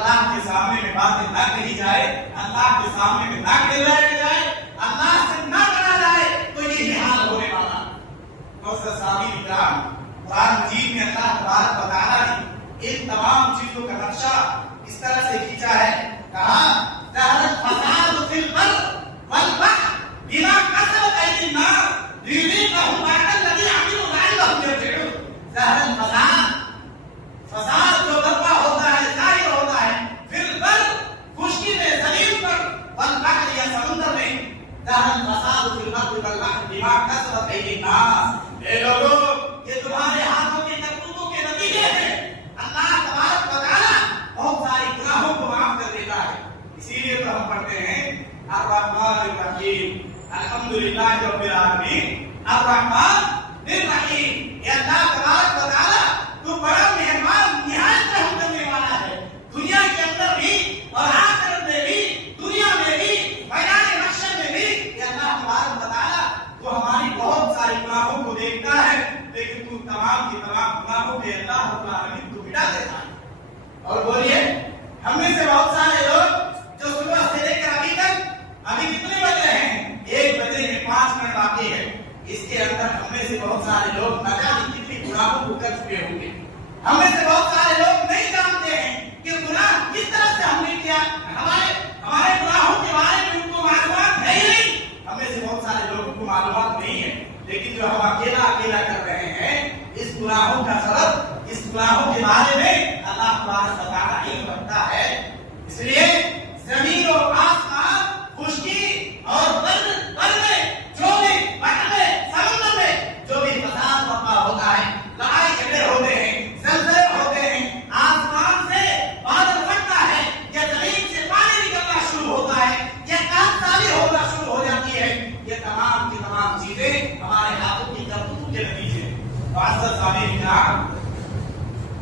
अल्लाह के सामने में बातें ना कही जाए, अल्लाह के सामने में ना कहलाया जाए, अल्लाह से ना डरा जाए, तो यही हाल होने वाला। तो साहबी इकराम, कुरान मजीद में अल्लाह तबारक व तआला ने इन तमाम चीजों का नक्शा इस तरह से खींचा है, कहा ज़हरत फसाद फिल बर्र वल बहर बिमा कसबत अयदीन नास लियुज़ीक़हुम बअदल्लज़ी अमिलू लअल्लहुम यरजिऊन। ज़हरत फसाद जो बर्पा होता है, जाहिर होता है, फिर बर्र खुशकी में, जमीन पर, वल बहर या समुद्र में, ज़हरत फसाद फिल बर्र वल बहर बिमा कसबत अयदीन नास। ए लोगों, ये तुम्हारे हाथों के करतूतों के नतीजे हैं। अल्लाह तबारक व तआला बहुत सारी गुनाहों को माफ कर देता है। इसीलिए तो हम पढ़ते हैं अर्रहमानिर रहीम, अल्हम्दुलिल्लाहि रब्बिल आलमीन, अर्रहमानिर रहीम। ये अल्लाह तबारक व तआला तो बड़ा मेहमान, निहायत रहम करने वाला है। दुनिया के अंदर भी और आखिरत में भी, दुनिया में भी, मैदान महशर में भी, ये अल्लाह तबारक व तआला तो हमारी बहुत सारी गुनाहों को देखता है, लेकिन तू तमाम की तमाम गुनाहों पे अल्लाह रब्बुल आलमीन को मिटा देता है। और बोलिए, हम में से बहुत सारे लोग जो सुबह से लेकर अभी तक, अभी कितने बज रहे हैं? 1 बजे में 5 मिनट बाकी है। इसके अंदर हम में से बहुत सारे लोग न जाने कितनी गुनाहों को कर चुके होंगे। हम में से बहुत सारे लोग नहीं जानते हैं कि गुनाह किस तरह से हमने किया। हमारे गुनाहों के बारे में उनको मालूमात है ही नहीं। हम में से बहुत सारे लोगों को मालूमात नहीं है, लेकिन जो हम अकेला अकेला कर रहे हैं, इस गुनाहों का सबब, इस गुनाहों के बारे में अल्लाह तबारक व तआला ही बताता है। इसलिए जमीन और आसमान, खुशकी और बर्र में, जो भी बहर में, समुद्र में जो भी फसाद बर्पा होता है, लड़ाई झगड़े होते हैं, ज़लज़ले होते हैं, आसमान से बादल फटता है, या जमीन से पानी निकलना शुरू होता है, या कांताली होना शुरू हो जाती है, ये तमाम की तमाम चीजें हमारे हाथों की करतूतों के नतीजे हैं।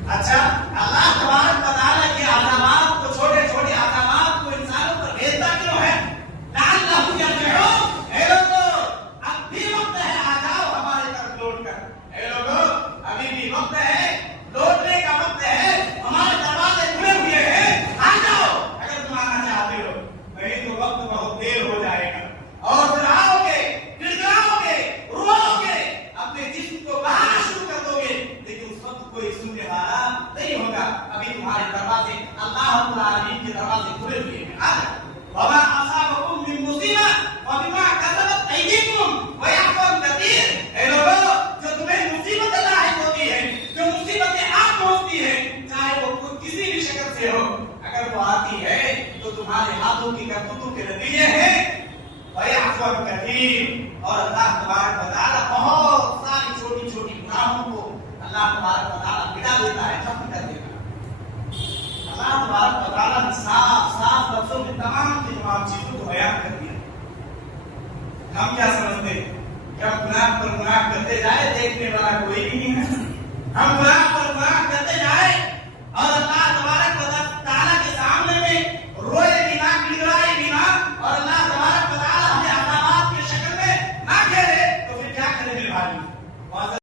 अच्छा, अल्लाह तबारक व तआला के आज़ामात को, छोटे छोटे आज़ामात को इंसानों पर भेजता क्यों है? लअल्लहुम यरजिऊन। ए लोगों, अब भी वक्त है, आ जाओ हमारे तरफ लौट कर। ए लोगों, अभी भी वक्त है, लौटने का वक्त है, हमारे दरवाजे खुले हुए हैं, आ जाओ अगर तुम आना चाहते हो, नहीं तो वक्त बहुत देर हो जाएगा और फिर आओगे, गिड़गिड़ाओगे, रोओगे, अपने जिस्म को बहाना शुरू कर दोगे, लेकिन उस वक्त कोई सुनने वाला नहीं होगा। अभी तुम्हारे दरवाजे, अल्लाह रब्बुल आलमीन के दरवाजे खुले हुए हैं, आ जाओ। वमा असाबकुम मिन मुसीबत फबिमा कसबत अयदीकुम व यअफू अन कसीर। ए लोगों, जो तुम्हें मुसीबतें लाहिक होती है, जो मुसीबतें आप होती है, चाहे वो किसी भी शक्ल से हो, अगर वो आती है तो तुम्हारे हाथों की करतूतों के नतीजे हैं। व यअफू अन कसीर, और अल्लाह तबारक व तआला बहुत सारी छोटी छोटी गुनाहों को अल्लाह तबारक व तआला मिटा देता है, खत्म कर देता है। अल्लाह तबारक व तआला ने साफ साफ लफ्जों में तमाम की तमाम चीजों को बयान कर दिया। हम क्या समझते हैं कि हम गुनाह पर गुनाह करते जाए, देखने वाला कोई नहीं है। हम गुनाह